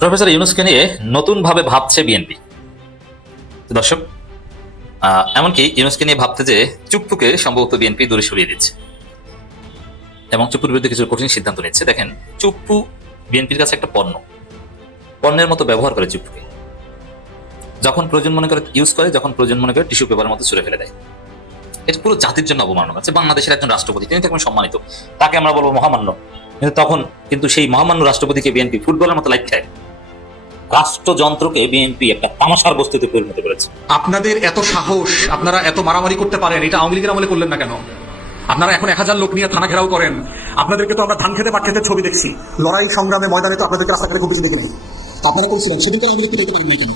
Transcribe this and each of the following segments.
Professor ইউনূসকে নিয়ে নতুনভাবে ভাবছে বিএনপি। দর্শক, এমনকি ইউনূসকে নিয়ে ভাবতে যে চুপ্পুকে সম্ভবত বিএনপি দূরে সরিয়ে দিচ্ছে এবং চুপ্পুর বিরুদ্ধে কিছু কঠিন সিদ্ধান্ত নিচ্ছে। দেখেন, চুপ্পু বিএনপির কাছে একটা পণ্যের মতো ব্যবহার করে চুপ্পুকে। যখন প্রয়োজন মনে করে ইউজ করে, যখন প্রয়োজন মনে করে টিস্যু পেপারের মতো ছুঁড়ে ফেলে দেয়। এটা পুরো জাতির জন্য অবমাননা আছে। বাংলাদেশের একজন রাষ্ট্রপতি, তিনি থাকবেন সম্মানিত, তাকে আমরা বলবো মহামান্য, কিন্তু তখন সেই মহামান্য রাষ্ট্রপতিকে বিএনপি ফুটবলের মতো লাইক খায়। রাষ্ট্রযন্ত্রকে বিএনপি একটা তামাশার বস্তুতে পরিণত করেছে। আপনাদের এত সাহস, আপনারা এত মারামারি করতে পারেন, এটা আওয়ামী লীগের আমলে করলেন না কেন? আপনারা এখন 1000 লোক নিয়ে থানা ঘেরাও করেন। আপনাদেরকে তো আমরা ধান খেতে পাট খেতে ছবি দেখছি, লড়াই সংগ্রামে ময়দানে তো আপনাদেরকে রাস্তাঘাটে খুব বেশি দেখিনি। আপনারা করছিলেন, সেদিনকে আওয়ামী লীগকে যেতে পারেন না কেন?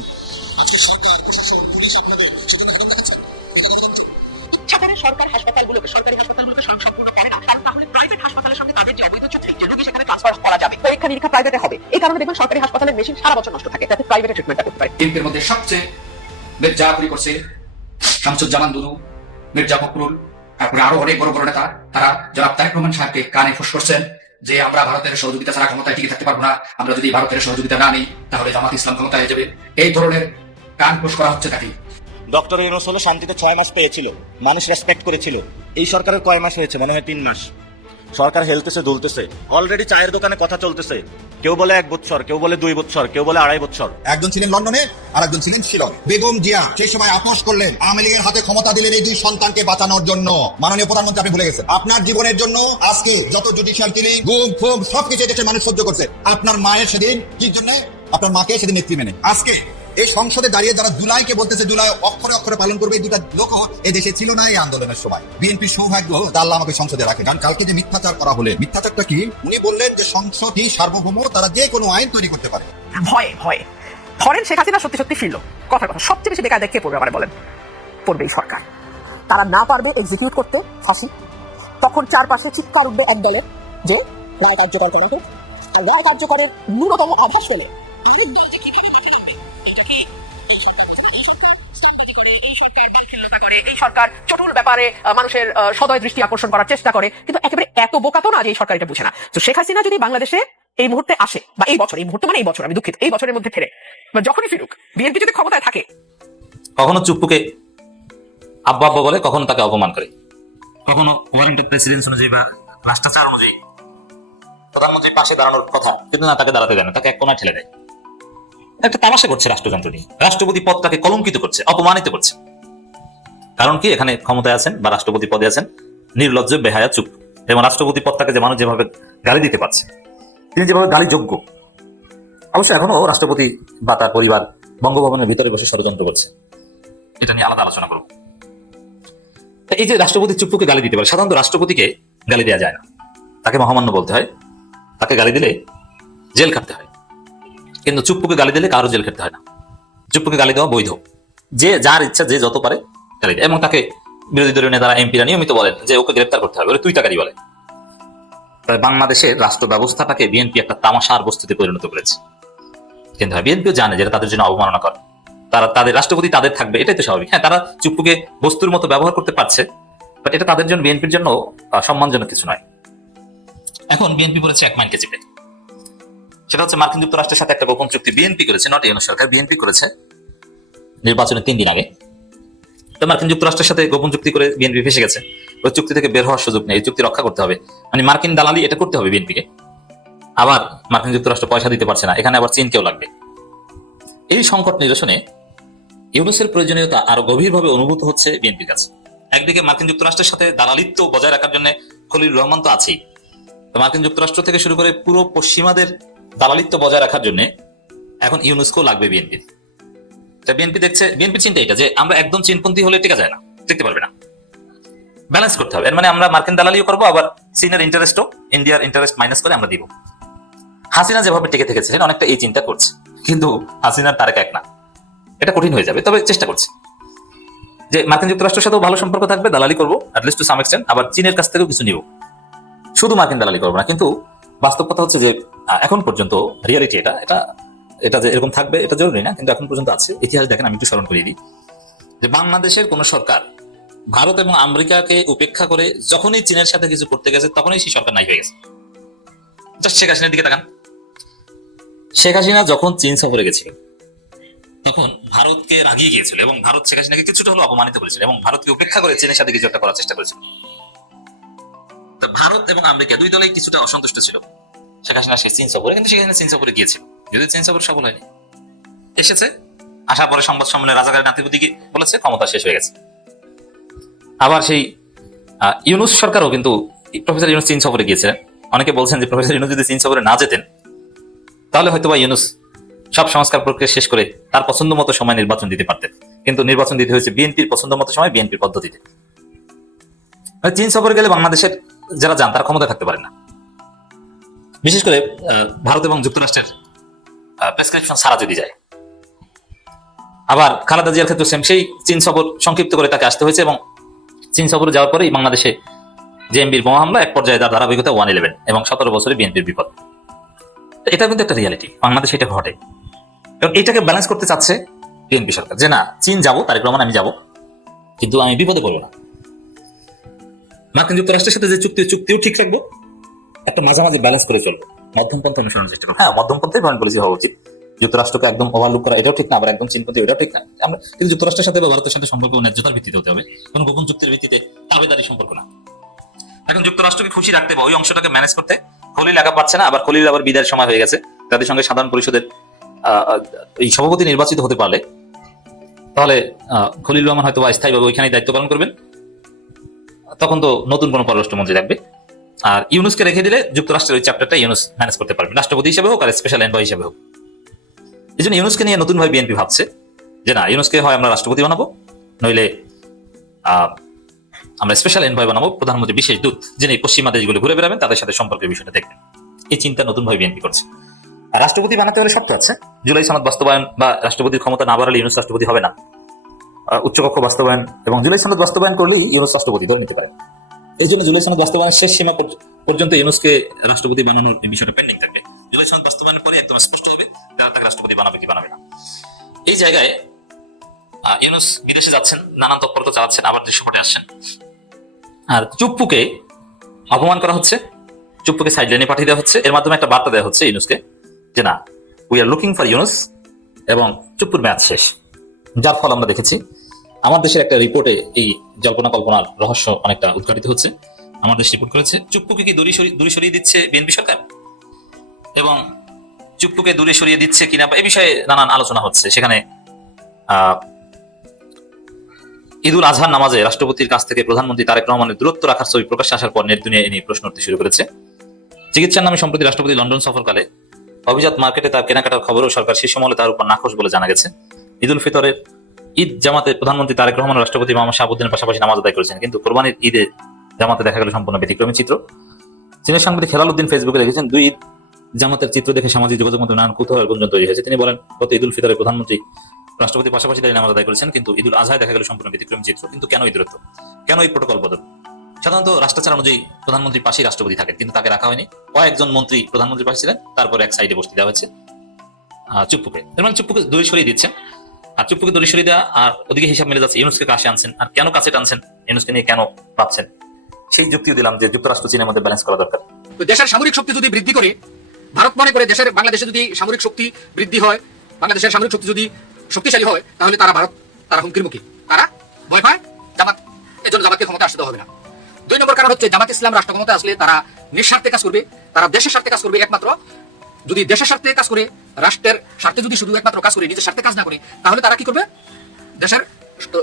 সরকার হাসপাতালগুলোকে সরকারি হাসপাতালগুলোকে সম্পূর্ণ করে না, তাহলে প্রাইভেট হাসপাতালের সঙ্গে তাদের যে অবৈধ চুক্তি, যে রোগী সেখানে ট্রান্সফার করা যাবে, পরীক্ষা নিরীক্ষা প্রাইভেটে হবে। এই কারণে দেখবেন সরকারি হাসপাতালের মেশিন সারা বছর নষ্ট থাকে, যাতে প্রাইভেটে ট্রিটমেন্টটা করতে পারে। বিএনপির মধ্যে সবচেয়ে মির্জাপুরি করছে শামসুজ্জামান দুদু, মির্জা ফখরুল, তারপরে আরো অনেক বড় বড় নেতা। তারা জনাব তারেক রহমান সাহেবকে কানে ফুস করছেন যে আমরা ভারতের সহযোগিতা ছাড়া ক্ষমতায় টিকে থাকতে পারবো না, আমরা যদি ভারতের সহযোগিতা না নিই তাহলে জামাত ইসলাম ক্ষমতায় হয়ে যাবে। এই ধরনের কান ফুস করা হচ্ছে তাকে। ডক্টর ইউনূস হলো শান্তিতে 6 মাস পেয়েছিল, মানুষ রেসপেক্ট করেছিল। এই সরকারের কয় মাস হয়েছে? মনে হয় 3 মাস। সরকার হেলতেছে দুলতেছে, অলরেডি চায়ের দোকানে কথা চলতেছে। কেউ বলে 1 বছর, কেউ বলে 2 বছর, কেউ বলে 2.5 বছর। একজন ছিলেন লন্ডনে আর একজন ছিলেন শিলং। বেগম জিয়া সেই সময় আপোষ করলেন, আওয়ামী লীগের হাতে ক্ষমতা দিলেন এই 2 সন্তানকে বাঁচানোর জন্য। মাননীয় প্রধানমন্ত্রী, আপনি ভুলে গেছেন আপনার জীবনের জন্য আজকে যত জুডিশিয়াল কিলিং, গুম খুম সবকিছু দেশের মানুষ সহ্য করছে। আপনার মায়ের সেদিন কি জন্য, আপনার মাকে সেদিন নেত্রী মেনে আজকে এই সংসদে দাঁড়িয়ে যারা জুলাইকে বলতেছে জুলাই অক্ষরে অক্ষরে পালন করবে, এই 2টা লোক এই দেশে ছিল না এই আন্দোলনের সময়। বিএনপির সৌভাগ্য আল্লাহ আমাকে সংসদে রাখে। কারণ কালকে যে মিথ্যাচার করা হলে, মিথ্যাচারটা কি? উনি বললেন যে সংসদই সার্বভৌম, তারা যে কোনো আইন তৈরি করতে পারে। ভয়ে ভয়ে ধরেন শেখ হাসিনা সত্যি সত্যি ফিরল, কথা সবচেয়ে বেশি বেকায়দায় কে পড়বে? বলেন, পড়বে এই সরকার। তারা না পারবে এক্সিকিউট করতে ফাঁসি, তখন চারপাশে চিৎকার উঠবে এক দলের যে রায় কার্যকর করা হোক। আর রায় কার্যকরের ন্যূনতম আভাস পেলে এই সরকার চটুল ব্যাপারে মানুষের সদয় দৃষ্টি আকর্ষণ করার চেষ্টা করে, কিন্তু একেবারে এত বোকা তো না যে এই সরকার এটা বুঝে না। তো শেখ হাসিনা যদি বাংলাদেশে এই মুহূর্তে আসে, বা এই বছর, এই মুহূর্তে মানে এই বছর, আমি দুঃখিত, এই বছরের মধ্যে ফেরে, বা যখনই ফিরুক, বিএনপি যদি ক্ষমতায় থাকে, কখনো চুপ্পুকে আব্বা আব্বা বলে, কখনো তাকে অপমান করে, কখনো ওয়ারেন্ট অফ প্রেসিডেন্স অনুযায়ী বা রাষ্ট্রাচার অনুযায়ী প্রধানমন্ত্রীর পাশে দাঁড়ানোর কথা, কিন্তু না, তাকে দাঁড়াতে দেয় না, তাকে এক কোণায় ঠেলে দেয়। একটা তামাশা করছে রাষ্ট্রযন্ত্র নিয়ে। রাষ্ট্রপতি পদটাকে কলঙ্কিত করছে, অপমানিত করছে। কারণ কি? এখানে ক্ষমতায় আছেন বা রাষ্ট্রপতি পদে আছেন নির্লজ্জ বেহায়া চুপ, এবং রাষ্ট্রপতি পদটাকে যে মানুষ যেভাবে গালি দিতে পারছে, তিনি যেভাবে গালি যোগ্য। অবশ্য এখনো রাষ্ট্রপতি বা তার পরিবার বঙ্গভবনের ভিতরে বসে ষড়যন্ত্র করছে, এটা নিয়ে আলাদা আলোচনা করব। এই যে রাষ্ট্রপতি চুপ্পুকে গালি দিতে পারে, সাধারণত রাষ্ট্রপতিকে গালি দেওয়া যায় না, তাকে মহামান্য বলতে হয়, তাকে গালি দিলে জেল খাটতে হয়। কিন্তু চুপ্পুকে গালি দিলে কারো জেল খেটতে হয় না। চুপ্পুকে গালি দেওয়া বৈধ, যে যার ইচ্ছা যে যত পারে গালি দেয়। এবং তাকে বিরোধী দলীয় নেতারা, এমপিরা নিয়মিত বলেন যে ওকে গ্রেপ্তার করতে হবে, তুই তাকারি বলে। বাংলাদেশের রাষ্ট্র ব্যবস্থাটাকে বিএনপি একটা তামাশার বস্তুতে পরিণত করেছে। কিন্তু বিএনপিও জানে যেটা তাদের জন্য অবমাননা করে, তারা তাদের রাষ্ট্রপতি তাদের থাকবে, এটাই তো স্বাভাবিক। হ্যাঁ, তারা চুপ্পুকে বস্তুর মতো ব্যবহার করতে পারছে, বাট এটা তাদের জন্য, বিএনপির জন্য সম্মানজনক কিছু নয়। এখন বিএনপি করেছে এক মাইনকে চেপে, সেটা হচ্ছে মার্কিন যুক্তরাষ্ট্রের সাথে একটা গোপন চুক্তি বিএনপি করেছে, নট ইউনূস সরকার, বিএনপি করেছে নির্বাচনের 3 দিন আগে। তো মার্কিন যুক্তরাষ্ট্রের সাথে গোপন চুক্তি করে বিএনপি ফেসে গেছে। ওই চুক্তি থেকে বের হওয়ার সুযোগ নেই, এই চুক্তি রক্ষা করতে হবে। মানে মার্কিন দালালি এটা করতে হবে বিএনপিকে। আবার মার্কিন যুক্তরাষ্ট্র পয়সা দিতে পারছে না, এখানে আবার চীনকেও লাগবে। এই সংকট নিরসনে ইউনূসের প্রয়োজনীয়তা আরো গভীরভাবে অনুভূত হচ্ছে বিএনপির কাছে। একদিকে মার্কিন যুক্তরাষ্ট্রের সাথে দালালিত্ব বজায় রাখার জন্য খলিল রহমান তো আছেই, তো মার্কিন যুক্তরাষ্ট্র থেকে শুরু করে পুরো পশ্চিমাদের দালালিত্ব বজায় রাখার জন্য এখন ইউনূসকেও লাগবে বিএনপির। বিএনপি দেখছে, বিএনপি চিন্তা এটা যে আমরা একদম চীনপন্থী হলে টিকা যায় না, টিকতে পারবে না, ব্যালেন্স করতে হবে। এর মানে আমরা মার্কিন দালালিও করবো, আবার চীনের ইন্টারেস্টও, ইন্ডিয়ার ইন্টারেস্ট মাইনাস করে আমরা দিব। হাসিনা যেভাবে টিকে থেকেছিলেন অনেকটা এই চিন্তা করছে, কিন্তু হাসিনার তারেক এক না, এটা কঠিন হয়ে যাবে। তবে চেষ্টা করছে যে মার্কিন যুক্তরাষ্ট্রের সাথেও ভালো সম্পর্ক থাকবে, দালালি করবো অ্যাটলিস্ট টু সাম এক্সটেন্ট, আবার চীনের কাছ থেকেও কিছু নিব, শুধু মার্কিন দালালি করবো না। কিন্তু বাস্তব কথা হচ্ছে যে এখন পর্যন্ত রিয়ালিটি এটা যে এরকম থাকবে এটা জরুরি না, কিন্তু এখন পর্যন্ত আছে। ইতিহাস দেখেন, আমি একটু স্মরণ করিয়ে দিই যে বাংলাদেশের কোন সরকার ভারত এবং আমেরিকাকে উপেক্ষা করে যখনই চীনের সাথে কিছু করতে গেছে, তখনই সেই সরকার নাই হয়ে গেছে। জাস্ট শেখ হাসিনার দিকে তাকান, শেখ হাসিনা যখন চীন সফরে গেছিল তখন ভারতকে রাগিয়ে গিয়েছিল এবং ভারত শেখ হাসিনাকে কিছুটা হলেও অপমানিত করেছিল এবং ভারতকে উপেক্ষা করে চীনের সাথে কিছু একটা করার চেষ্টা করেছিল। তো ভারত এবং আমেরিকা দুই দলেই কিছুটা অসন্তুষ্ট ছিল শেখ হাসিনা সেই চীন সফরে, কিন্তু শেখ হাসিনা চীন সফরে গিয়েছিল, যদি চীন সফর সফল হয়নি। এসেছে, আসার পরে সংবাদ সম্মেলনে রাজাকারের নাতিপুতি কি বলেছে, ক্ষমতা শেষ হয়ে গেছে। আবার সেই ইউনূস সরকারও কিন্তু প্রফেসর ইউনূস চীন সফরে গিয়েছিলেন। অনেকে বলছেন যে প্রফেসর ইউনূস যদি চীন সফরে না যেতেন তাহলে হয়তোবা ইউনূস সব সংস্কার প্রক্রিয়া শেষ করে তার পছন্দ মতো সময় নির্বাচন দিতে পারতেন, কিন্তু নির্বাচন দিতে হয়েছে বিএনপির পছন্দ মতো সময়, বিএনপির পদ্ধতিতে। চীন সফরে গেলে বাংলাদেশের যারা যান তারা ক্ষমতা থাকতে পারে না, বিশেষ করে ভারত এবং যুক্তরাষ্ট্রের প্রেসক্রিপশন ছাড়া যদি যায়। আবার খালেদা জিয়ার ক্ষেত্রে সেম, সেই চীন সফর সংক্ষিপ্ত করে তাকে আসতে হয়েছে এবং চীন সফরে যাওয়ার পরেই বাংলাদেশে জেএমবির বোমা হামলা, এক পর্যায়ে তার ধারাবাহিকতা 111 এবং 17 বছরে বিএনপির বিপদ। এটা কিন্তু একটা রিয়ালিটি, বাংলাদেশে এটা ঘটে। এবং এটাকে ব্যালেন্স করতে চাচ্ছে বিএনপি সরকার, যে না চীন যাবো, তারেক রহমান আমি যাবো, কিন্তু আমি বিপদে পড়বো না। মার্কিন যুক্তরাষ্ট্রের সাথে যে চুক্তিও ঠিক রাখবো, একটা মাঝামাঝি ব্যালেন্স করে চলবো, মধ্যমপন্থা অনুসরণের চেষ্টা করবো। হ্যাঁ, মধ্যমপন্থাই ফরেন পলিসি হওয়া উচিত। যুক্তরাষ্ট্রকে একদম ওভারলুক করা এটাও ঠিক না, আবার একদম চীনপন্থী এটাও ঠিক না। আমরা কিন্তু যুক্তরাষ্ট্রের সাথে বা ভারতের সাথে সম্পর্ক ন্যায্যতার ভিত্তিতে হতে হবে, কোনো গোপন চুক্তির ভিত্তিতে দাবিদারি সম্পর্ক না। এখন যুক্তরাষ্ট্রকে খুশি রাখতে বা ওই অংশটাকে ম্যানেজ করতে খলিল একা পারছে না, আবার খলিল আবার বিদায়ের সময় হয়ে গেছে। তাদের সঙ্গে সাধারণ পরিষদের এই সভাপতি নির্বাচিত হতে পারলে তাহলে খলিল রহমান হয়তো স্থায়ীভাবে ওইখানেই দায়িত্ব পালন করবেন, তখন তো নতুন কোনো পররাষ্ট্রমন্ত্রী থাকবে। আর ইউনূসকে রেখে দিলে যুক্তরাষ্ট্রের ওই চ্যাপ্টারটা ইউনূস ম্যানেজ করতে পারবে, রাষ্ট্রপতি হিসেবে হোক আর স্পেশাল এনভয় হিসেবে হোক। এই জন্য ইউনূসকে নিয়ে নতুন ভাবে বিএনপি ভাবছে যে না, ইউনূসকে হয় আমরা রাষ্ট্রপতি বানাবো, নইলে আমরা স্পেশাল এনভয় বানাবো, প্রধানমন্ত্রী বিশেষ দূত, যিনি পশ্চিমা দেশগুলো ঘুরে বেড়াবেন, তাদের সাথে সম্পর্কের বিষয়টা দেখবেন। এই চিন্তা নতুন ভাবে বিএনপি করছে। আর রাষ্ট্রপতি বানাতে হলে শর্ত আছে, জুলাই সনদ বাস্তবায়ন বা রাষ্ট্রপতির ক্ষমতা না বাড়ালে ইউনূস রাষ্ট্রপতি হবে না, উচ্চকক্ষ বাস্তবায়ন এবং জুলাই সনদ বাস্তবায়ন করলেই ইউনূস রাষ্ট্রপতি ধরে নিতে পারে। এই জন্য জুলাই সনদ বাস্তবায়নের শেষ সীমা পর্যন্ত ইউনূসকে রাষ্ট্রপতি বানানোর বিষয়টা পেন্ডিং থাকবে। জুলাই সনদ বাস্তবায়নের পরে একদম স্পষ্ট হবে তাকে রাষ্ট্রপতি বানাবে কি বানাবে না। এই জায়গায় ইউনূস বিদেশে যাচ্ছেন, নানান তৎপরতা চালাচ্ছেন, আবার দৃশ্যপটে আসছেন। আর চুপ্পুকে অপমান করা হচ্ছে, চুপ্পুকে সাইডলাইনে পাঠিয়ে দেওয়া হচ্ছে, এর মাধ্যমে একটা বার্তা দেওয়া হচ্ছে ইউনূসকে যে না, we are looking for Yunus, এবং চুপ্পুর ম্যাচ শেষ। যার ফল আমরা দেখেছি আমার দেশের একটা রিপোর্টে এই জল্পনা কল্পনার রহস্য অনেকটা উদ্ঘাটিত হচ্ছে। আমার দেশ রিপোর্ট করেছে চুপ্পুকে কি দূরে সরিয়ে দিচ্ছে বিএনপি সরকার, এবং চুপ্পুকে দূরে সরিয়ে দিচ্ছে কিনা এই বিষয়ে নানান আলোচনা হচ্ছে। সেখানে ঈদুল আজহার নামাজে রাষ্ট্রপতির কাছ থেকে প্রধানমন্ত্রী তারেক রহমানের দূরত্ব রাখার ছবি প্রকাশ্যে আসার পর নেট দুনিয়া এ নিয়ে প্রশ্ন উঠতে শুরু করেছে। চিকিৎসার নামে সম্প্রতি রাষ্ট্রপতি লন্ডন সফরকালে অভিজাত মার্কেটে তার কেনাকাটার খবরেও সরকার শীর্ষ মহলে তার উপর নাখোশ বলে জানা গেছে। ঈদুল ফিতরের ঈদ জামাতে প্রধানমন্ত্রী তারেক রহমান রাষ্ট্রপতি মোহাম্মদ শাহাবুদ্দিনের পাশাপাশি নামাজ আদায় করেছেন, কিন্তু কোরবানির ঈদে জামাতে দেখা গেল সম্পূর্ণ ব্যতিক্রমী চিত্র। চীনের সাংবাদিক হেলাল উদ্দিন ফেসবুকে লিখেছেন, দুই ঈদ জামাতের চিত্র দেখে সামাজিক যোগাযোগ মাধ্যমে নানান কৌতূহল গুঞ্জন তৈরি হয়েছে। তিনি বলেন, গত ঈদুল ফিতরে প্রধানমন্ত্রী রাষ্ট্রপতির পাশাপাশি দাঁড়িয়ে নামাজ আদায় করেছেন, কিন্তু ঈদুল আজহায় দেখা গেল সম্পূর্ণ ব্যতিক্রমী চিত্র। কিন্তু কেন এই দূরত্ব, কেন এই প্রোটোকল বদল? সাধারণত রাষ্ট্রাচার অনুযায়ী প্রধানমন্ত্রীর পাশেই রাষ্ট্রপতি থাকেন, কিন্তু তাকে রাখা হয়নি। কয়েকজন মন্ত্রী প্রধানমন্ত্রীর পাশে ছিলেন, তারপরে এক সাইডে বসতে দেওয়া হয়েছে চুপ্পুকে। এর মানে চুপ্পুকে দূরে সরিয়ে দিচ্ছেন। আর চুপ্পুকে দূরে সরিয়ে দেওয়া আর ওদিকে হিসাব মিলে যাচ্ছে ইউনূসকে কাছে আনছেন। আর কেন কাছে টানছেন, ইউনূসকে নিয়ে কেন ভাবছেন, সেই যুক্তিও দিলাম যে যুক্তরাষ্ট্র চীনের মধ্যে ব্যালেন্স করা দরকার। তো দেশের সামরিক শক্তি যদি বৃদ্ধি করে, ভারত মনে করে বাংলাদেশে যদি সামরিক শক্তি বৃদ্ধি হয়, বাংলাদেশের সামরিক শক্তি যদি শক্তিশালী হয়, তাহলে তারা হুমকির মুখী, তারা ভয় পায় জামাত, এজন্য জামাতকে ক্ষমতা আসতে দেওয়া হবে না। 2 নম্বর কারণ হচ্ছে জামাত ইসলাম রাষ্ট্র ক্ষমতা আসলে তারা নিঃস্বার্থে কাজ করবে, তারা দেশের স্বার্থে কাজ করবে একমাত্র। যদি দেশের স্বার্থে কাজ করে, রাষ্ট্রের স্বার্থে যদি শুধু একমাত্র কাজ করে, নিজের স্বার্থে কাজ না করে, তাহলে তারা কি করবে, দেশের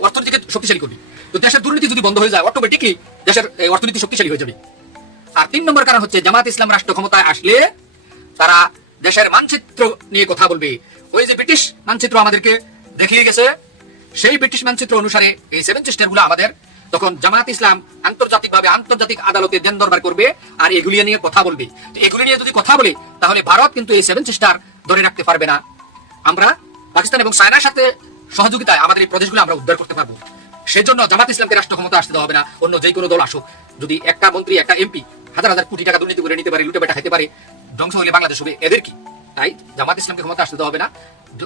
অর্থনীতিকে শক্তিশালী করবে। তো দেশের দুর্নীতি যদি বন্ধ হয়ে যায়, অটোমেটিকলি দেশের অর্থনীতি শক্তিশালী হয়ে যাবে। আর 3 নম্বর কারণ হচ্ছে জামাত ইসলাম রাষ্ট্র ক্ষমতায় আসলে তারা দেশের মানচিত্র নিয়ে কথা বলবে। ওই যে ব্রিটিশ মানচিত্র আমাদেরকে দেখিয়ে গেছে, সেই ব্রিটিশ মানচিত্র অনুসারে এই 7 সিস্টার গুলো আমাদের, তখন জামাত ইসলাম আন্তর্জাতিকভাবে আন্তর্জাতিক আদালতে দেন দরবার করবে আর এগুলি নিয়ে কথা বলবে। তো এগুলি নিয়ে যদি কথা বলে, তাহলে ভারত কিন্তু এই 7 সিস্টার ধরে রাখতে পারবে না। আমরা পাকিস্তান এবং চায়নার সাথে সহযোগিতায় আমাদের এই প্রদেশগুলো আমরা উদ্ধার করতে পারবো। সেজন্য জামাত ইসলামকে রাষ্ট্র ক্ষমতা আসতে দেওয়া হবে না। অন্য যে কোনো দল আসুক, যদি একটা মন্ত্রী একটা এমপি হাজার হাজার কোটি টাকা দুর্নীতি করে নিতে পারে, লুটে বেটা খেতে পারে, ধ্বংস হলে বাংলাদেশ হবে, এদের কি? তাই জামাত ইসলামকে ক্ষমতা আসতে দেওয়া হবে না।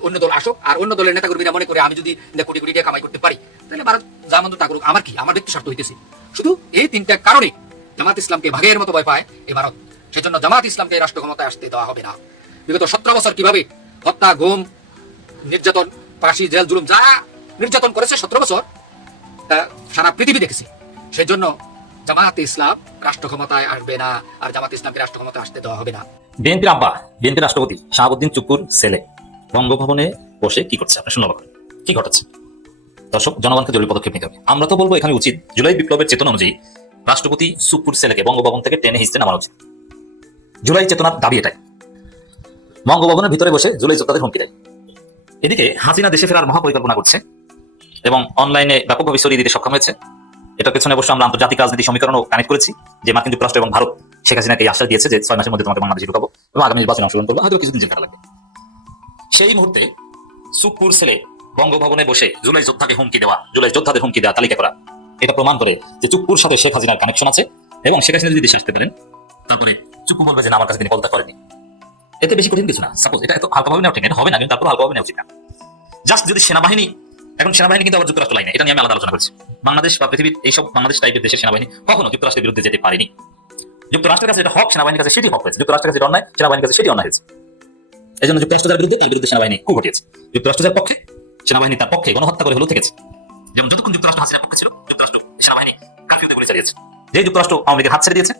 অন্য দল আসুক, আর অন্য দলের নেতা কর্মীরা মনে করে আমি যদি কোটি কোটি টাকা কামাই করতে পারি, তাহলে ভারত যা মন্দ তা করুক, আমার কি, আমার ব্যক্তি স্বার্থ হইতেছে। শুধু এই 3টা কারণে জামাত ইসলামকে ভাগের মতো ভয় পায় এ ভারত। সেজন্য জামাত ইসলামকে রাষ্ট্র ক্ষমতায় আসতে দেওয়া হবে না। বিগত 17 বছর কিভাবে হত্যা, গুম, নির্যাতন, ফাঁসি, জেল, জুলুম যা নির্যাতন করেছে 17 বছর, তা সারা পৃথিবী দেখেছে। সেই জন্য জামায়াতে ইসলাম রাষ্ট্র ক্ষমতায় আসবে না, আর জামায়াতে ইসলামকে রাষ্ট্র ক্ষমতায় আসতে দেওয়া হবে না। বিএনপির আব্বা, বিএনপির রাষ্ট্রপতি শাহাবুদ্দিন চুপ্পুর ছেলে বঙ্গভবনে বসে কি করছে আপনি শুনলেন, কি ঘটাচ্ছে? দর্শক, জনগণকে জরুরি পদক্ষেপ নিতে হবে। আমরা তো বলবো এখানে উচিত জুলাই বিপ্লবের চেতনা অনুযায়ী রাষ্ট্রপতি চুপ্পুর ছেলেকে বঙ্গভবন থেকে টেনে হিঁচড়ে নামানো উচিত। জুলাই চেতনার দাবি এটাই। বঙ্গভবনের ভিতরে বসে জুলাই যোদ্ধাদের হুমকি দেয়। এদিকে হাসিনা দেশে ফেরার মহাপরিকল্পনা করছে এবং অনলাইনে ব্যাপকভাবে ছড়িয়ে দিতে সক্ষম হয়েছে। এটার পেছনে অবশ্য আমরা আন্তর্জাতিক রাজনীতি সমীকরণও কানেক্ট করেছি, যে মার্কিন যুক্তরাষ্ট্র এবং ভারত শেখ হাসিনাকে এই আশ্বাস দিয়েছে যে 6 মাসের মধ্যে তোমাকে বাংলাদেশে ঢুকাবো এবং আগামী নির্বাচনে অংশগ্রহণ করবো, হয়তো কিছুদিন জেল খাটা লাগবে। সেই মুহূর্তে চুপ্পুর ছেলে বঙ্গভবনে বসে জুলাই যোদ্ধাকে হুমকি দেওয়া, জুলাই যোদ্ধাদের হুমকি দেওয়া তালিকা করা, এটা প্রমাণ করে যে চুপ্পুর সাথে শেখ হাসিনার কানেকশন আছে এবং শেখ হাসিনা যদি দেশে আসতে পারেন তারপরে চুপ্পু বলবে যে না, আমার কাছে তিনি পদত্যাগ করেনি। এতে বেশি কঠিন কিছু না। সাপোজ এটা এত হালকাভাবে নেওয়া ঠিক না, এটা হবে না, কিন্তু তারপর হালকাভাবে নেওয়া উচিত না। জাস্ট যদি সেনাবাহিনী, এখন সেনাবাহিনী কিন্তু আবার যুক্তরাষ্ট্র লাইনে, এটা নিয়ে আমি আলাদা আলোচনা করছি। বাংলাদেশ বা পৃথিবীর এইসব বাংলাদেশ টাইপের দেশের সেনাবাহিনী কখনো যুক্তরাষ্ট্রের বিরুদ্ধে যেতে পারেনি। যুক্তরাষ্ট্রের কাছে যেটা হক, সেনাবাহিনীর কাছে সেটি হক হয়েছে। যুক্তরাষ্ট্রের কাছে যেটা অন্যায়, সেনাবাহিনীর কাছে সেটি অন্যায় হয়েছে। এই জন্য যুক্তরাষ্ট্র যার বিরুদ্ধে, তার বিরুদ্ধে সেনাবাহিনী কু ঘটিয়েছে। যুক্তরাষ্ট্র যার পক্ষে, সেনাবাহিনী তার পক্ষে গণহত্যা করে হলেও থেকেছে। যেমন যতক্ষণ যুক্তরাষ্ট্র হাসিনার পক্ষে ছিল, যুক্তরাষ্ট্র সেনাবাহিনী কারফিউতে গুলি চালিয়েছে। যে যুক্তরাষ্ট্র আওয়ামী লীগের হাত ছেড়ে দিয়েছে,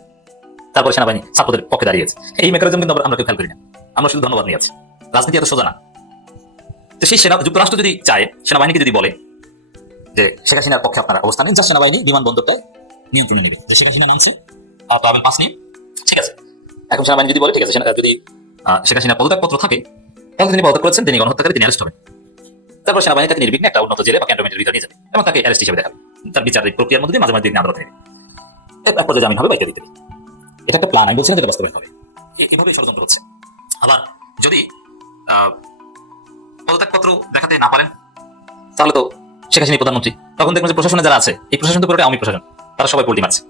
তারপর সেনাবাহিনী ছাত্রদের পক্ষে দাঁড়িয়েছে। এই মেকানিজম কিন্তু আমরা কেউ খেয়াল করি না, আমরা শুধু ধন্যবাদ নিয়ে আছি। রাজনীতি এত সোজা না। তো সেই যুক্তরাষ্ট্র যদি চায়, সেনাবাহিনীকে যদি বলে যে শেখ হাসিনার পক্ষে আপনারা অবস্থান নিন, জাস্ট সেনাবাহিনী বিমানবন্দরটা নিয়ন্ত্রণে নেবে। শেখ হাসিনা নামছে, ট্রাভেল পাস নিয়ে, ঠিক আছে। এখন সেনাবাহিনী যদি বলে ঠিক আছে, যদি শেখ হাসিনার পদত্যাগপত্র থাকে তাহলে তিনি পদত্যাগ করেছেন, তিনি গণহত্যাকারী, তিনি অ্যারেস্ট হবেন। তারপর সেনাবাহিনী তাকে নির্বিঘ্নে একটা উন্নত জেলে বা ক্যান্টনমেন্টের ভিতরে নিয়ে যাবে এবং তাকে অ্যারেস্ট হিসেবে দেখাবে। তার বিচারিক প্রক্রিয়ার মধ্যে মাঝে মাঝে আদালতে নেবে, এক পর্যায়ে জামিন হবে, বাইকে দিতে হবে। এটা একটা প্ল্যান, আমি বলছি না যেটা বাস্তবায়ন হবে। এভাবে ষড়যন্ত্র হচ্ছে। আবার যদি পদত্যাগপত্র দেখাতে না পারেন তাহলে তো শেখ হাসিনা প্রধানমন্ত্রী, তখন দেখবেন যে প্রশাসনে যারা আছে, এই প্রশাসন তো পুরোটা আওয়ামী প্রশাসন, তারা সবাই পোল্টি মারছে।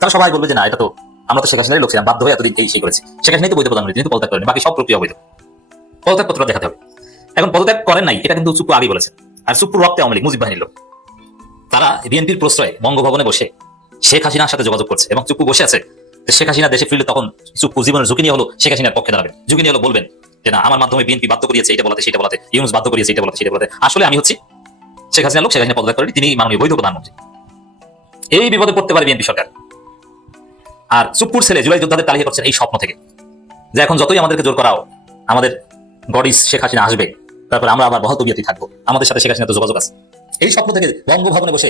তারা সবাই বলবে যে না, এটা তো আমরা তো শেখ হাসিনারই লোক ছিলাম, বাধ্য হয়ে এতদিন এই সেই করেছি। শেখ হাসিনাই তো বৈধ প্রধানমন্ত্রী, তিনি তো পদত্যাগ করেন, বাকি সব প্রক্রিয়া বৈধ। পদত্যাগপত্র দেখাতে হবে। এখন পদত্যাগ করেন নাই, এটা কিন্তু চুপ্পু আগেই বলেছে। আর চুপ্পুর রক্তে আওয়ামী লীগ, মুজিব বাহিনীর লোক, তারা বিএনপির প্রশ্রয়ে বঙ্গভবনে বসে শেখ হাসিনার সাথে যোগাযোগ করছে এবং চুপ্পু বসে আছে। শেখ হাসিনা দেশে ফিরলে তখন চুপ্পু জীবনের ঝুঁকি নিয়ে হলো শেখ হাসিনার পক্ষে দাঁড়াবেন, ঝুঁকি নিয়ে হলো বলবেন যে না, আমার মাধ্যমে বিএনপি বাধ্য করিয়েছে এটা বলাতে, সেটা বলাতে, ইউনূস বাধ্য করিয়েছে এটা বলাতে, সেটা বলাতে, আসলে আমি হচ্ছি শেখ হাসিনার লোক, শেখ হাসিনা পদত্যাগ করেনি, তিনি মাননীয় বৈধ প্রধানমন্ত্রী। এই বিপদে পড়তে পারে বিএনপি সরকার। আর চুপ্পুর ছেলে জুলাই যোদ্ধাদের তালিকা করছেন এই স্বপ্ন থেকে, যে এখন যতই আমাদেরকে জোর করাও, আমাদের গডিস শেখ হাসিনা আসবে, তারপর আমরা আবার বহাল তবিয়তেই থাকবো, আমাদের সাথে শেখ হাসিনা তো যোগাযোগ আছে। এই স্বপ্ন থেকে বঙ্গভবনে বসে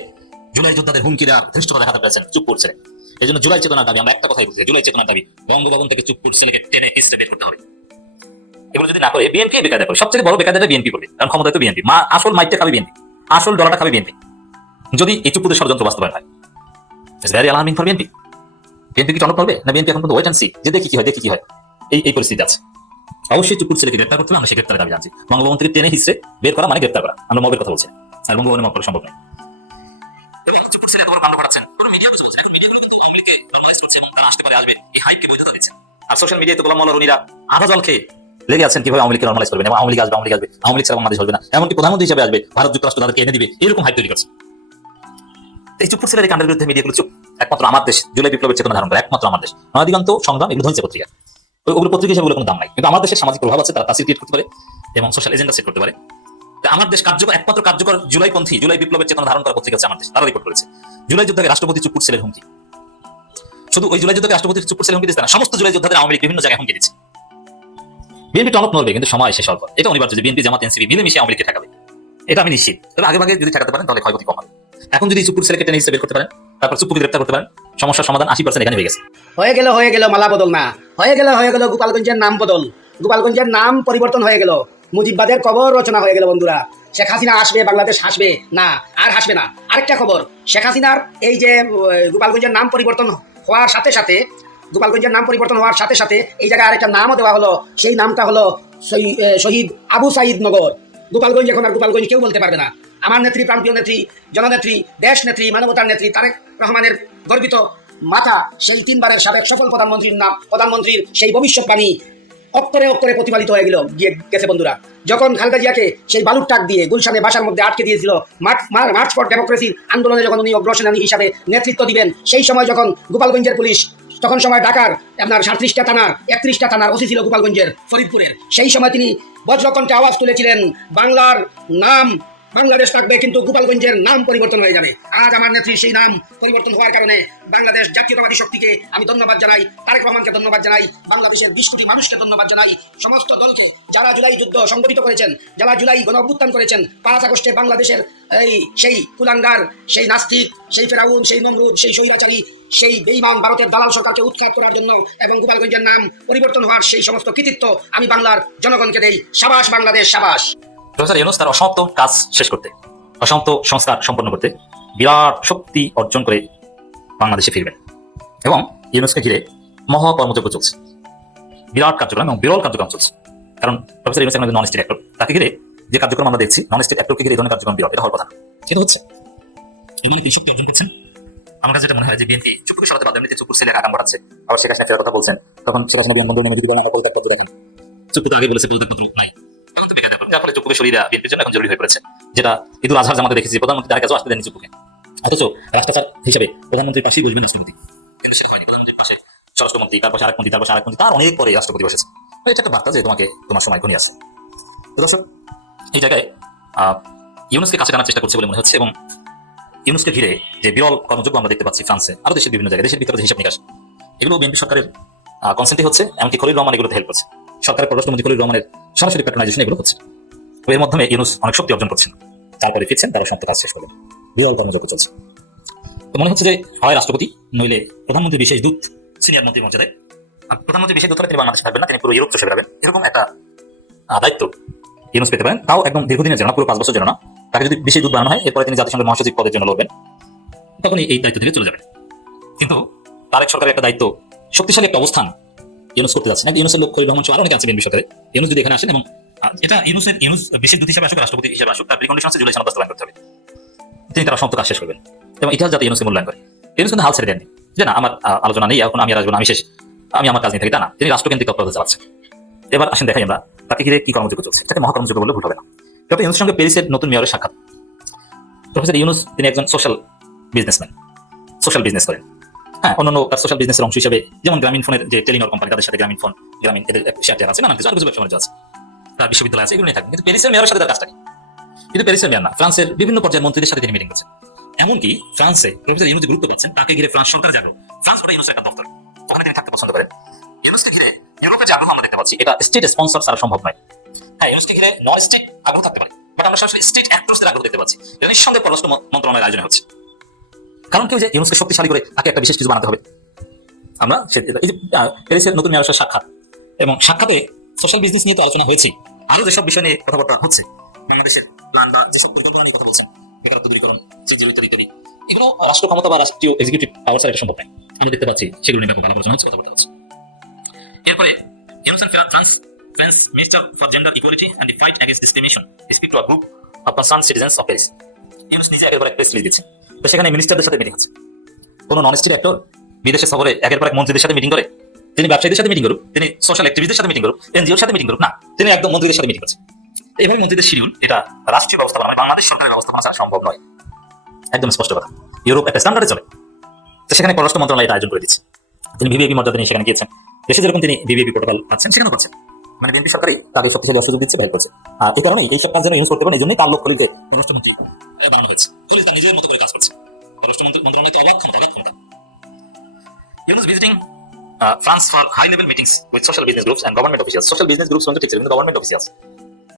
জুলাই যোদ্ধাদের হুমকি দেওয়ার ধৃষ্টতা দেখাতে পেরেছেন চুপ্পুর ছেলে। এই জন্য জুলাই চেতনার দাবি, আমরা একটা কথাই বলছি, জুলাই চেতনার দাবি বঙ্গভবন থেকে চুপ্পুর ছেলেকে টেনে হিসেবে বের করতে হবে। এগুলো যদি না করে বিএনপি বেকায়দা করে, সবচেয়ে বড় বেকায়দাটা বিএনপি করবে, কারণ ক্ষমতায় তো বিএনপি, আসল মাইটটা খাবে বিএনপি, আসল ডলারটা খাবে বিএনপি। যদি এই চুপ্পুদের ষড়যন্ত্র বাস্তবায়ন হয়, it's very alarming for BNP. BNP কি টনক করবে না? বিএনপি এখন কিন্তু ওয়েট এন্ড সি, যে দেখি কি হয়, দেখি কি হয়। এই পরিস্থিতি আছে। অবশ্যই চুপ্পুর ছেলেকে গ্রেপ্তার করতে হবে, আমরা সেই গ্রেপ্তারের দাবি জানছি। বঙ্গভবন থেকে টেনে হিসেবে বের করা মানে গ্রেপ্তার করা, আমরা মবের কথা বলছি, আর বঙ্গভবনে মব করা সম্ভব নয়। চুপ্পুর ছেলে তোমার ভালো করাচ্ছেন, পুরো মিডিয়া বুঝতে পারছেন, মিডিয়াগুলো কিন্তু আওয়ামী লীগকে নরমালাইজ করছে এবং তারা আসতে পারে, আসবে, এই হাইপকে বৈধতা দিচ্ছে। আর সোশ্যাল মিডিয়ায় তো গোলাম মোল্লা রনিরা আধা জল খেয়ে লেগে আছেন কিভাবে আওয়ামী লীগকে নরমালাইজ করবেন এবং আওয়ামী লীগ আসবে, আওয়ামী লীগ আসবে, আওয়ামী লীগ ছাড়া বাংলাদেশ হবে না, এমনকি প্রধানমন্ত্রী হিসেবে আসবে, ভারত যুক্তরাষ্ট্র তাদেরকে এনে দিবে, এরকম হাইপ তৈরি করছে। এই চুপ্পুর ছেলের এই কাণ্ডের বিরুদ্ধে মিডিয়াগুলো চুপ। একমাত্র আমার দেশ জুলাই বিপ্লবের চেতনা ধারণ করে, একমাত্র আমার দেশ নয়াদিগন্ত সংগ্রাম, এগুলো ধরছে পত্রিকা, ওগুলো পত্রিকা হিসেবে কোনো দাম নাই, কিন্তু আমার দেশের সামাজিক প্রভাব আছে, তারা তাসির ক্রিয়েট করতে পারে এবং সোশ্যাল এজেন্ডা সেট করতে পারে। আমার দেশ একমাত্র কার্যকর জুলাইপন্থী, জুলাই বিপ্লবের চেতনা ধারণ করা পত্রিকা আছে আমার দেশ, তারা রিপোর্ট করেছে জুলাই যোদ্ধাকে রাষ্ট্রপতি চুপ্পুর ছেলের হুমকি। শুধু ওই জুলাই যোদ্ধাকে রাষ্ট্রপতি চুপ্পুর ছেলের হুমকি দিচ্ছে না, সমস্ত জুলাই যোদ্ধাদের আওয়ামী লীগ বিভিন্ন জায়গায় হুমকি দিচ্ছে। বিএনপি টনক নড়বে, কিন্তু সময় শেষ হওয়ার পর এটা অনিবার্য যে বিএনপি জামাত এনসিপি মিলেমিশে আওয়ামী লীগকে ঠেকাবে, এটা আমি নিশ্চিত। তবে আগে যদি ঠেকাতে পারেন তাহলে ক্ষয়ক্ষতি কম হবে। এখন যদি চুপ্পুর ছেলেকে টেনে হিসেবে বের করতে পারেন, তারপর চুপ্পুকে গ্রেপ্তার করতে পারেন, সমস্যার সমাধান 80% এখানে হয়ে গেছে। হয়ে গেল মালা বদল না, হয়ে গেল গোপালগঞ্জের নাম বদল, গোপালগঞ্জের নাম পরিবর্তন হয়ে গেল, মুজিববাদের কবর রচনা হয়ে গেল। বন্ধুরা, শেখ হাসিনা আসবে, বাংলাদেশ হাসবে না, আর হাসবে না। আরেকটা খবর, শেখ হাসিনার এই যে গোপালগঞ্জের নাম পরিবর্তন হওয়ার সাথে সাথে, গোপালগঞ্জের নাম পরিবর্তন হওয়ার সাথে সাথে এই জায়গায় আরেকটা নামও দেওয়া হলো, সেই নামটা হলো শহীদ আবু সাইদ নগর। গোপালগঞ্জ এখন আর গোপালগঞ্জ কেউ বলতে পারবে না। আমার নেত্রী, প্রান্তীয় নেত্রী, জননেত্রী, দেশ নেত্রী, মানবতার নেত্রী তারেক রহমানের গর্বিত মাথা, সেই 3 বারের সাবেক সফল প্রধানমন্ত্রীর সেই ভবিষ্যৎবাণী অক্ষরে অক্ষরে প্রতিফলিত হয়ে গেছে। বন্ধুরা, যখন খালেদা জিয়াকে সেই বালুর টাক দিয়ে গুলশানে বাসার মধ্যে আটকে দিয়েছিল, মার্চ ফর ডেমোক্রেসির আন্দোলনে যখন উনি অগ্রসেনানী হিসাবে নেতৃত্ব দিবেন, সেই সময় যখন গোপালগঞ্জের পুলিশ তখন সময় ঢাকার আপনার 37টা থানার 31টা থানার ওসি ছিল গোপালগঞ্জের ফরিদপুরের। সেই সময় তিনি বজ্রকণ্ঠে আওয়াজ তুলেছিলেন, বাংলার নাম বাংলাদেশ থাকবে কিন্তু গোপালগঞ্জের নাম পরিবর্তন হয়ে যাবে। আজ আমার নেত্রী সেই নাম পরিবর্তন হওয়ার কারণে বাংলাদেশ জাতীয়তাবাদী শক্তিকে আমি ধন্যবাদ জানাই, তারেক রহমানকে ধন্যবাদ জানাই, বাংলাদেশের 20 কোটি মানুষকে ধন্যবাদ জানাই, সমস্ত দলকে যারা জুলাই যুদ্ধ সংগঠিত করেছেন, যারা জুলাই গণ অভ্যুত্থান করেছেন, 5 আগস্টে বাংলাদেশের সেই কুলাঙ্গার, সেই নাস্তিক, সেই ফেরাউন, সেই নমরুদ, সেই স্বৈরাচারী, সেই বেঈমান ভারতের দালাল সরকারকে উৎখাত করার জন্য এবং গোপালগঞ্জের নাম পরিবর্তন হওয়ার সেই সমস্ত কৃতিত্ব আমি বাংলার জনগণকে দেই। সাবাস বাংলাদেশ, সাবাস। প্রফেসর ইউনূস তার অসমাপ্ত কাজ শেষ করতে, অসমাপ্ত সংস্কার সম্পন্ন করতে বিরাট শক্তি অর্জন করে বাংলাদেশে ফিরবেন এবং ইউনূসকে ঘিরে মহা কর্মযজ্ঞ চলছে, বিরাট কার্যক্রম এবং বিরল কার্যক্রম চলছে। কারণ প্রফেসর ইউনূস একজন নন স্টেট অ্যাক্টর, তাকে ঘিরে যে কার্যক্রম আমরা দেখছি, নন স্টেট অ্যাক্টরকে ঘিরে এই ধরনের কার্যক্রম বিরল, এটা হওয়ার কথা না, কিন্তু হচ্ছে। এমন কি শক্তি অর্জন করছেন। আমার কাছে যেটা মনে হয় যে বিএনপি চুপুকে সরাতে বাধ্য, এমনিতে চুপুর ছেলের আগাম বাড়াচ্ছে, আবার শেখ হাসিনা কথা বলছেন, তখন শেখ হাসিনা বিমানবন্দর নেমে দিবেন, আমরা পদত্যাগপত্র দেখেন, চুপু তো আগে বলেছে পদত্যাগপত্র নাই, এখন তো বেকার ব্যাপার, যার ফলে চুপুকে সরিয়ে দেওয়া বিএনপির জন্য এখন জরুরি হয়ে পড়েছে। যেটা ঈদুল আজহার জামাতে দেখেছি, প্রধানমন্ত্রী তার কাছেও আসতে দেননি চুপুকে, অথচ রাষ্ট্রচার হিসেবে প্রধানমন্ত্রীর পাশেই বসবেন রাষ্ট্রপতি, কিন্তু সেটা হয়নি। প্রধানমন্ত্রীর পাশে স্বরাষ্ট্রমন্ত্রী, তার পাশে আরেকমন্ত্রী, তার পাশে আরেকমন্ত্রী, তার অনেক পরে রাষ্ট্রপতি বসেছে। এটা একটা বার্তা যে তোমাকে তোমার সময় ঘনিয়ে আছে। দর্শক, এই জায়গায় ইউনূসকে কাছে টানার চেষ্টা করছে বলে মনে হচ্ছে এবং ইউনূসকে ঘিরে যে বিরল কর্মযোগ্য আমরা দেখতে পাচ্ছি ফ্রান্সে, আরো দেশের বিভিন্ন জায়গায়, দেশের ভিতরে যে হিসাব নিকাশ, এগুলো বিএনপি সরকারের কনসেন্টে হচ্ছে, এমনকি খলিল রহমান এগুলোতে হেল্প করছে, সরকারের পররাষ্ট্রমন্ত্রী খলিল রহমানের সরাসরি প্যাট্রোনাইজেশন এগুলো হচ্ছে। তো এর মাধ্যমে ইউনূস অনেক শক্তি অর্জন করছেন, তারপরে ফিরছেন, তারা সন্ত কাজ শেষ করবেন, বিরল কর্মযোগ্য চলছে। তো মনে হচ্ছে যে হয় রাষ্ট্রপতি নইলে প্রধানমন্ত্রী বিশেষ দূত, সিনিয়র মন্ত্রী মর্যাদায়, প্রধানমন্ত্রী বিশেষ দূত হলে তিনি বাংলাদেশে থাকবেন না, তিনি পুরো ইউরোপ চষে বেড়াবেন, এরকম একটা দায়িত্ব ইউনূস পেতে পারেন, তাও একদম দীর্ঘদিনের জন্য, পুরো 5 বছর জন্য না। তাকে যদি বিশেষ দূত বানানো হয়, এরপরে তিনি জাতিসংঘের মহাসচিব পদের জন্য লড়বেন, তখন এই দায়িত্ব থেকে চলে যাবেন। কিন্তু তারেক সরকারের একটা দায়িত্ব, শক্তিশালী একটা অবস্থান ইউনূস করতে যাচ্ছে না। ইউনূসের লোক খলিল রহমান সহ আরো অনেকে আছে বিএনপি সরকারে। ইউনূস যদি এখানে আসেন এবং এটা ইউনূস বিশেষ দূত হিসেবে আসুক, রাষ্ট্রপতি হিসেবে আসুক, তার প্রিকন্ডিশন আছে জুলাই সনদ বাস্তবায়ন করতে হবে, তিনি তারা সমস্ত কাজ শেষ করবেন এবং ইতিহাস যাতে ইউনূসকে মূল্যায়ন করে। ইউনূস কিন্তু হাল ছেড়ে দেননি যে না আমার আলোচনা নেই, এখন আমি আর আসবো না, আমি শেষ, আমি আমার কাজ নিয়ে থাকি, তা না, তিনি রাষ্ট্রকেন্দ্রিক তৎপরতা চালাচ্ছেন। এবার আসেন দেখাই আমরা তাকে ঘিরে কি কর্মযোগ্য চলছে, এটাকে মহাকর্মযোগ্য বলে ভুল হবে না। ডক্টর ইউনূসের সঙ্গে প্যারিসের নতুন মেয়রের সাক্ষাৎ। প্রফেসর ইউনূস তিনি একজন সোশ্যাল বিজনেসম্যান, সোশ্যাল বিজনেস করেন। হ্যাঁ, অন্যান্য তার সোশ্যাল বিজনেসের অংশ হিসেবে যেমন গ্রামীণ ফোনের যে টেলিনর কোম্পানি, তাদের সাথে গ্রামীণ ফোন, গ্রামীণ এদের শেয়ার আছে, নানান কিছু আর কিছু ব্যবসা বাণিজ্য আছে, তার বিশ্ববিদ্যালয় আছে, এগুলো নিয়ে থাকবেন। কিন্তু প্যারিসের মেয়রের সাথে তার কাজটা কি? কিন্তু প্যারিসের মেয়র না, ফ্রান্সের বিভিন্ন পর্যায়ের মন্ত্রীদের সাথে তিনি মিটিং করছেন। এমনকি ফ্রান্সে প্রফেসর ইউনূস গুরুত্ব পাচ্ছেন, তাকে ঘিরে ফ্রান্স সরকার জানো, ফ্রান্স ওটা ইউনূসের একটা দপ্তর, ওখানে তিনি থাকতে পছন্দ করেন। ইউনূসকে ঘিরে ইউরোপের যে আগ্রহ আমরা দেখতে পাচ্ছি, এটা স্টেট স্পন্সর ছাড়া সম্ভব নয়। হ্যাঁ, ইউনূসকে ঘিরে নন স্টেট আগ্রহ থাকতে পারে, বাট আমরা সরাসরি স্টেট অ্যাক্টরসদের আগ্রহ দেখতে পাচ্ছি। এটা নিঃসন্দেহে পররাষ্ট্র মন্ত্রণালয়ের আয়োজনে হচ্ছে। কারণ কেউ যে ইউনূসকে শক্তিশালী করে তাকে একটা বিশেষ কিছু বানাতে হবে। আমরা এই যে প্যারিসের নতুন মেয়রের সাক্ষাৎ এবং সাক্ষাতে সোশ্যাল বিজনেস নিয়ে তো আলোচনা হয়েছে, আরো যেসব বিষয় নিয়ে কথাবার্তা হচ্ছে, বাংলাদেশের প্ল্যান বা যেসব পরিকল্পনা নিয়ে কথা বলছেন, বেকারত্ব দূরীকরণ, ইত্যাদি, এগুলো রাষ্ট্র ক্ষমতা বা রাষ্ট্রীয় এক্সিকিউটিভ পাওয়ার ছাড়া এটা সম্ভব নয়। আমরা দেখতে পাচ্ছি সেগুলো নিয়ে ব্যাপক আলোচনা হচ্ছে, কথাবার্তা হচ্ছে। এরপরে Yunus France minister for gender equality and the fight against discrimination speak to a group of concerned citizens of Paris. Yunus নিজে একের পর এক প্রেস রিলিজ দিচ্ছেন, তো সেখানে মিনিস্টারদের সাথে মিটিং হচ্ছে। কোনো নন স্টেট অ্যাক্টর বিদেশে সফরে একের পর এক মন্ত্রীদের সাথে মিটিং করে, তিনি ব্যবসায়ীদের সাথে মিটিং করুক, তিনি সোশ্যাল অ্যাক্টিভিস্টদের সাথে মিটিং করুক, এনজিওর সাথে মিটিং করুক, না, তিনি একদম মন্ত্রীদের সাথে মিটিং করছেন। এইভাবে মন্ত্রীদের শিডিউল, এটা রাষ্ট্রীয় ব্যবস্থাপনা মানে বাংলাদেশ সরকারের ব্যবস্থাপনা ছাড়া সম্ভব নয়, একদম স্পষ্ট কথা। ইউরোপ একটা স্ট্যান্ডার্ডে চলে, তো সেখানে পররাষ্ট্র মন্ত্রণালয় এটা আয়োজন করে দিচ্ছে। তিনি ভিভিআইপি মর্যাদা নিয়ে সেখানে গিয়েছেন, দেশে যেরকম তিনি ভিভিআইপি প্রোটোকল পাচ্ছেন সেখানেও পাচ্ছেন, মানে বিএনপি সরকারই তাদের শক্তিশালী সুযোগ দিচ্ছে, বের করছে। আর এই কারণেই এইসব কাজ যেন ইউজ করতে পারেন, এই জন্যই তার লোক খলিলকে পররাষ্ট্রমন্ত্রী বানানো হয়েছে। খলিল তার নিজের মতো করে কাজ করছে, পররাষ্ট্র মন্ত্রণালয়কে অবাধ ক্ষমতা। Yunus visiting France for high-level meetings with social business groups and government officials. Social business groups কিন্তু ঠিক ছিল, কিন্তু গভর্নমেন্ট অফিসিয়ালস